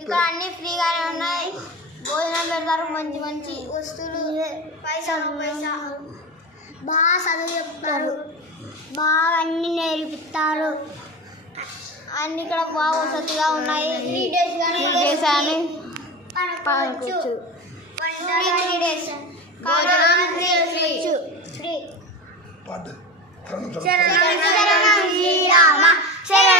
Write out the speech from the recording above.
ఇక్కడ అన్ని ఫ్రీగానే ఉన్నాయి. భోజనం పెడతారు, మంచి మంచి వస్తువులు, పైసా బాగా చదువు చెప్తారు, బాగా అన్ని నేర్పిస్తారు. అన్ని ఇక్కడ బాగా వసతిగా ఉన్నాయి. 3 days అని పనుకోవచ్చు. 3 days ఫ్రీ. శరణం శ్రీరామ శరణం